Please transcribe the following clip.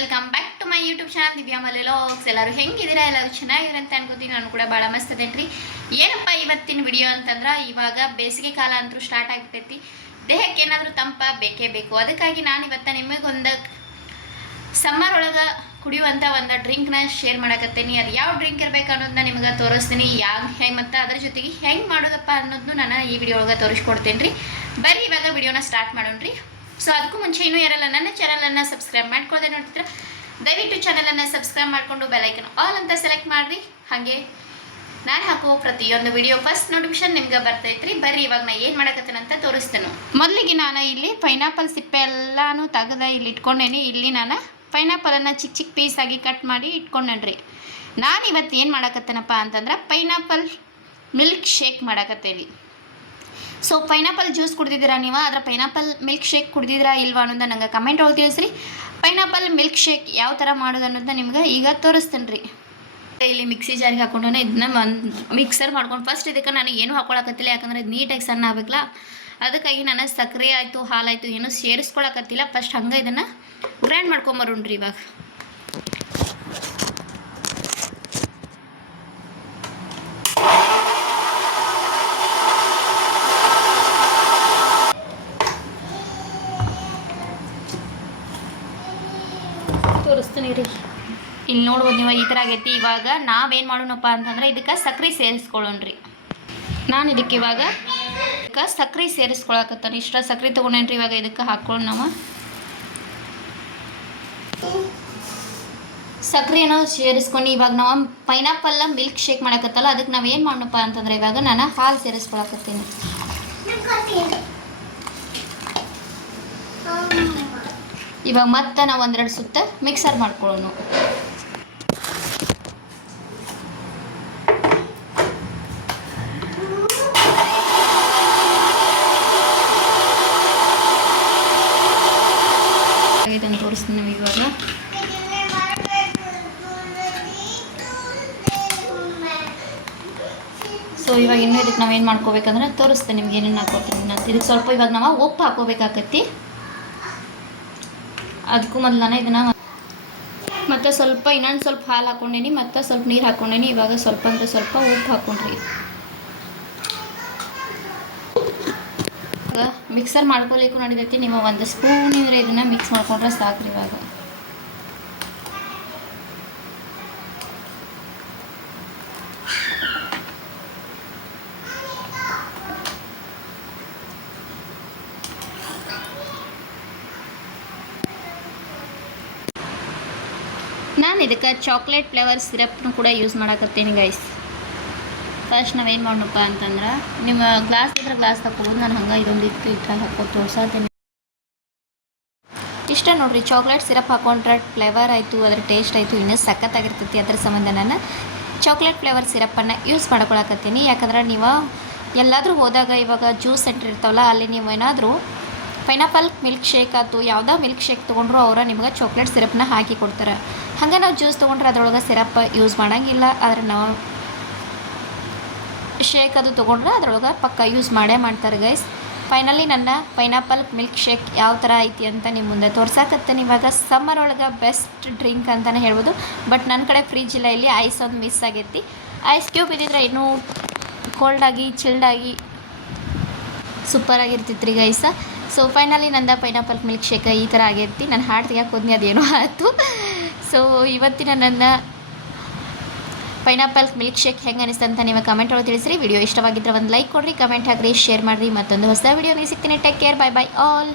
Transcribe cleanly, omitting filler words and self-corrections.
Welcome back to my YouTube channel Divya ಮಲೆಲೋಕ್ಸ್. ಎಲ್ಲರೂ ಹೆಂಗಿದ್ದೀರಾ? ಎಲ್ಲರೂ ಚೆನ್ನಾಗಿರ ಅಂತ ಅನ್ಕೋತೀನಿ. ನಾನು ಕೂಡ ಭಾಳ ಮಸ್ತ್ ಅದೇನ್ರಿ. ಏನಪ್ಪ ಇವತ್ತಿನ ವಿಡಿಯೋ ಅಂತಂದ್ರೆ, ಇವಾಗ ಬೇಸಿಗೆ ಕಾಲ ಅಂತೂ ಸ್ಟಾರ್ಟ್ ಆಗ್ಬಿಟ್ಟೈತಿ. ದೇಹಕ್ಕೆ ಏನಾದರೂ ತಂಪ ಬೇಕೇ ಬೇಕು. ಅದಕ್ಕಾಗಿ ನಾನು ಇವತ್ತು ನಿಮಗೊಂದು ಸಮ್ಮರ್ ಒಳಗೆ ಕುಡಿಯುವಂಥ ಒಂದು ಡ್ರಿಂಕ್ನ ಶೇರ್ ಮಾಡಕತ್ತೀನಿ. ಅದು ಯಾವ ಡ್ರಿಂಕ್ ಇರಬೇಕು ಅನ್ನೋದನ್ನ ನಿಮಗೆ ತೋರಿಸ್ತೀನಿ. ಮತ್ತು ಅದ್ರ ಜೊತೆಗೆ ಹೆಂಗೆ ಮಾಡೋದಪ್ಪ ಅನ್ನೋದನ್ನು ನಾನು ಈ ವಿಡಿಯೋ ಒಳಗೆ ತೋರಿಸ್ಕೊಡ್ತೇನೆ ರೀ. ಬರೀ ಇವಾಗ ವಿಡಿಯೋನ ಸ್ಟಾರ್ಟ್ ಮಾಡೋಣ್ರಿ. ಸೊ ಅದಕ್ಕೂ ಮುಂಚೆ ಇನ್ನೂ ಯಾರಲ್ಲ ನನ್ನ ಚಾನಲನ್ನು ಸಬ್ಸ್ಕ್ರೈಬ್ ಮಾಡ್ಕೊಳ್ಳದೆ ನೋಡ್ತಿದ್ರೆ ದಯವಿಟ್ಟು ಚಾನಲನ್ನು ಸಬ್ಸ್ಕ್ರೈಬ್ ಮಾಡಿಕೊಂಡು ಬೆಲೈಕನ್ ಆಲ್ ಅಂತ ಸೆಲೆಕ್ಟ್ ಮಾಡಿರಿ. ಹಾಗೆ ನಾನು ಹಾಕೋ ಪ್ರತಿಯೊಂದು ವಿಡಿಯೋ ಫಸ್ಟ್ ನೋಟಿಫಿಕೇಶನ್ ನಿಮ್ಗೆ ಬರ್ತೈತ್ರಿ. ಬರ್ರಿ ಇವಾಗ ನಾನು ಏನು ಮಾಡಕತ್ತೇನಂತ ತೋರಿಸ್ತೇನೆ. ಮೊದಲಿಗೆ ನಾನು ಇಲ್ಲಿ ಪೈನಾಪಲ್ ಸಿಪ್ಪೆ ಎಲ್ಲಾನು ತೆಗೆದ ಇಲ್ಲಿ ಇಟ್ಕೊಂಡೇನಿ. ಇಲ್ಲಿ ನಾನು ಪೈನಾಪಲನ್ನು ಚಿಕ್ಕ ಚಿಕ್ಕ ಪೀಸಾಗಿ ಕಟ್ ಮಾಡಿ ಇಟ್ಕೊಂಡೇನ್ರಿ. ನಾನು ಇವತ್ತು ಏನು ಮಾಡಕತ್ತೇನಪ್ಪ ಅಂತಂದ್ರೆ ಪೈನಾಪಲ್ ಮಿಲ್ಕ್ ಶೇಕ್ ಮಾಡಕತ್ತೇನಿ. ಸೊ ಪೈನಾಪಲ್ ಜ್ಯೂಸ್ ಕುಡ್ದಿದ್ದೀರಾ ನೀವು? ಅದರ ಪೈನಾಪಲ್ ಮಿಲ್ಕ್ ಶೇಕ್ ಕುಡ್ದಿದ್ದೀರಾ ಇಲ್ವಾ ಅನ್ನೋದನ್ನ ನಂಗೆ ಕಮೆಂಟ್ ಒಳಗೆ ತಿಳಿಸ್ರಿ. ಪೈನಾಪಲ್ ಮಿಲ್ಕ್ ಶೇಕ್ ಯಾವ ಥರ ಮಾಡೋದು ಅನ್ನೋದನ್ನ ನಿಮ್ಗೆ ಈಗ ತೋರಿಸ್ತೇನೆ ರೀ. ಇಲ್ಲಿ ಮಿಕ್ಸಿ ಜಾರಿಗೆ ಹಾಕೊಂಡು ಇದನ್ನ ಒಂದು ಮಿಕ್ಸರ್ ಮಾಡ್ಕೊಂಡು ಫಸ್ಟ್ ಇದಕ್ಕೆ ನಾನು ಏನು ಹಾಕೊಳಕತ್ತಿಲ್ಲ, ಯಾಕಂದರೆ ಇದು ನೀಟಾಗಿ ಸಣ್ಣ ಆಗಬೇಕಲ್ಲ. ಅದಕ್ಕಾಗಿ ನಾನು ಸಕ್ಕರೆ ಆಯಿತು ಹಾಲಾಯಿತು ಏನೂ ಸೇರಿಸ್ಕೊಳಕತ್ತಿಲ್ಲ. ಫಸ್ಟ್ ಹಂಗೆ ಇದನ್ನು ಗ್ರೈಂಡ್ ಮಾಡ್ಕೊಂಬರೋಣ್ರಿ. ಇವಾಗ ತೋರಿಸ್ತೀನಿ ರೀ. ಇಲ್ಲಿ ನೋಡ್ಬೋದು ನೀವು ಈ ಥರ ಆಗೈತಿ. ಇವಾಗ ನಾವೇನು ಮಾಡೋಣಪ್ಪ ಅಂತಂದ್ರೆ ಇದಕ್ಕೆ ಸಕ್ಕರೆ ಸೇರಿಸ್ಕೊಳ್ಳೋಣ್ರಿ. ನಾನು ಇದಕ್ಕೆ ಇವಾಗ ಸಕ್ಕರೆ ಸೇರಿಸ್ಕೊಳಕತ್ತಾನೆ. ಇಷ್ಟ ಸಕ್ಕರೆ ತೊಗೊಂಡೇನ್ರಿ. ಇವಾಗ ಇದಕ್ಕೆ ಹಾಕ್ಕೊಂಡು ನಾವು ಸಕ್ಕರೆನೋ ಸೇರಿಸ್ಕೊಂಡು ಇವಾಗ ನಾವು ಪೈನಾಪಲ್ ಮಿಲ್ಕ್ ಶೇಕ್ ಮಾಡಕತ್ತಲ್ಲ, ಅದಕ್ಕೆ ನಾವು ಏನು ಮಾಡೋಣಪ್ಪ ಅಂತಂದ್ರೆ ಇವಾಗ ನಾನು ಹಾಲು ಸೇರಿಸ್ಕೊಳಕತ್ತೀನಿ. ಇವಾಗ ಮತ್ತೆ ನಾವು ಒಂದೆರಡು ಸುತ್ತ ಮಿಕ್ಸರ್ ಮಾಡ್ಕೊಳ್ಳೋಣ. ಇದನ್ನು ತೋರಿಸ್ತೀನಿ ನಾವು ಇವಾಗ. ಸೊ ಇವಾಗ ಇನ್ನೂ ಇದಕ್ಕೆ ನಾವೇನು ಮಾಡ್ಕೋಬೇಕಂದ್ರೆ ತೋರಿಸ್ತೇನೆ ನಿಮ್ಗೆ ಏನೇನು ಹಾಕೋತೀನಿ. ಇದಕ್ಕೆ ಸ್ವಲ್ಪ ಇವಾಗ ನಾವು ಉಪ್ಪು ಹಾಕೋಬೇಕಾಕತಿ. ಅದಕ್ಕೂ ಮೊದಲನೇ ಇದನ್ನು ಮತ್ತು ಸ್ವಲ್ಪ ಇನ್ನೊಂದು ಸ್ವಲ್ಪ ಹಾಲು ಹಾಕ್ಕೊಂಡೇನಿ, ಮತ್ತು ಸ್ವಲ್ಪ ನೀರು ಹಾಕ್ಕೊಂಡೇನಿ. ಇವಾಗ ಸ್ವಲ್ಪ ಅಂದರೆ ಸ್ವಲ್ಪ ಉಪ್ಪು ಹಾಕ್ಕೊಂಡ್ರಿ. ಇವಾಗ ಮಿಕ್ಸರ್ ಮಾಡ್ಕೊಲಿಕ್ಕೂ ನಡಿತೈತಿ. ನೀವು ಒಂದು ಸ್ಪೂನ್ ಇದ್ರೆ ಇದನ್ನು ಮಿಕ್ಸ್ ಮಾಡ್ಕೊಂಡ್ರೆ ಸಾಕ್ರಿ. ಇವಾಗ ನಾನು ಇದಕ್ಕೆ ಚಾಕ್ಲೇಟ್ ಫ್ಲೇವರ್ ಸಿರಪ್ನು ಕೂಡ ಯೂಸ್ ಮಾಡಕತ್ತೀನಿ ಗೈಸ್. ಫಸ್ಟ್ ನಾವೇನು ಮಾಡೋಣಪ್ಪ ಅಂತಂದ್ರೆ, ನಿಮ್ಮ ಗ್ಲಾಸ್ ಇದ್ರೆ ಗ್ಲಾಸ್ ಹಾಕೋಬೋದು. ನಾನು ಹಂಗೆ ಇದೊಂದು ಇದ್ರಲ್ಲಿ ಹಾಕೋದು ತೋರ್ಸತ್ತೀನಿ. ಇಷ್ಟ ನೋಡಿರಿ, ಚಾಕ್ಲೇಟ್ ಸಿರಪ್ ಹಾಕೊಂಡ್ರೆ ಫ್ಲೇವರ್ ಆಯಿತು, ಅದರ ಟೇಸ್ಟ್ ಆಯಿತು, ಇನ್ನೂ ಸಖತ್ತಾಗಿರ್ತೈತಿ. ಅದರ ಸಂಬಂಧ ನಾನು ಚಾಕ್ಲೇಟ್ ಫ್ಲೇವರ್ ಸಿರಪ್ಪನ್ನು ಯೂಸ್ ಮಾಡ್ಕೊಳಕತ್ತೀನಿ. ಯಾಕಂದ್ರೆ ನೀವು ಎಲ್ಲಾದರೂ ಹೋದಾಗ ಇವಾಗ ಜ್ಯೂಸ್ ಸೆಂಟರ್ ಇರ್ತಾವಲ್ಲ, ಅಲ್ಲಿ ನೀವು ಏನಾದರೂ ಪೈನಾಪಲ್ ಮಿಲ್ಕ್ ಶೇಕ್ ಆಯ್ತು ಯಾವುದೋ ಮಿಲ್ಕ್ ಶೇಕ್ ತೊಗೊಂಡ್ರು ಅವರ ನಿಮ್ಗೆ ಚಾಕ್ಲೇಟ್ ಸಿರಪ್ನ ಹಾಕಿ ಕೊಡ್ತಾರೆ. ಹಂಗೆ ನಾವು ಜ್ಯೂಸ್ ತೊಗೊಂಡ್ರೆ ಅದರೊಳಗೆ ಸಿರಪ್ ಯೂಸ್ ಮಾಡೋಂಗಿಲ್ಲ. ಆದರೆ ನಾವು ಶೇಕ್ ಅದು ತೊಗೊಂಡ್ರೆ ಅದರೊಳಗೆ ಪಕ್ಕ ಯೂಸ್ ಮಾಡೇ ಮಾಡ್ತಾರೆ ಗೈಸ್. ಫೈನಲಿ ನನ್ನ ಪೈನಾಪಲ್ ಮಿಲ್ಕ್ ಶೇಕ್ ಯಾವ ಥರ ಐತಿ ಅಂತ ನಿಮ್ಮ ಮುಂದೆ ತೋರ್ಸಾಕತ್ತೇನೆ. ಇವಾಗ ಸಮ್ಮರ್ ಒಳಗೆ ಬೆಸ್ಟ್ ಡ್ರಿಂಕ್ ಅಂತಲೇ ಹೇಳ್ಬೋದು. ಬಟ್ ನನ್ನ ಕಡೆ ಫ್ರಿಜ್ ಇಲ್ಲ, ಇಲ್ಲಿ ಐಸ್ ಒಂದು ಮಿಸ್ ಆಗೈತಿ. ಐಸ್ ಕ್ಯೂಬ್ ಇದ್ದಿದ್ರೆ ಇನ್ನೂ ಕೋಲ್ಡಾಗಿ ಚಿಲ್ಡಾಗಿ ಸೂಪರಾಗಿರ್ತಿತ್ತು ರೀ ಗೈಸ. ಸೊ ಫೈನಲಿ ನಂದು ಪೈನಾಪಲ್ ಮಿಲ್ಕ್ ಶೇಕ್ ಈ ಥರ ಆಗೈತಿ. ನಾನು ಹಾಡು ತೆಗಿಯೋಕೆ ಹೋದ್ನಿ, ಅದೇನೋ ಆಯಿತು. ಸೊ ಇವತ್ತಿನ ನನ್ನ ಪೈನಾಪಲ್ ಮಿಲ್ಕ್ ಶೇಕ್ ಹೆಂಗೆ ಅನಿಸ್ತು ಅಂತ ನೀವು ಕಮೆಂಟ್ ಒಳಗೆ ತಿಳಿಸ್ರಿ. ವಿಡಿಯೋ ಇಷ್ಟವಾಗಿದ್ದರೆ ಒಂದು ಲೈಕ್ ಕೊಡಿರಿ, ಕಮೆಂಟ್ ಹಾಕಿರಿ, ಶೇರ್ ಮಾಡಿರಿ. ಮತ್ತೊಂದು ಹೊಸ ವಿಡಿಯೋ ನೀವು ಸಿಗ್ತೀನಿ. Take care, bye bye all.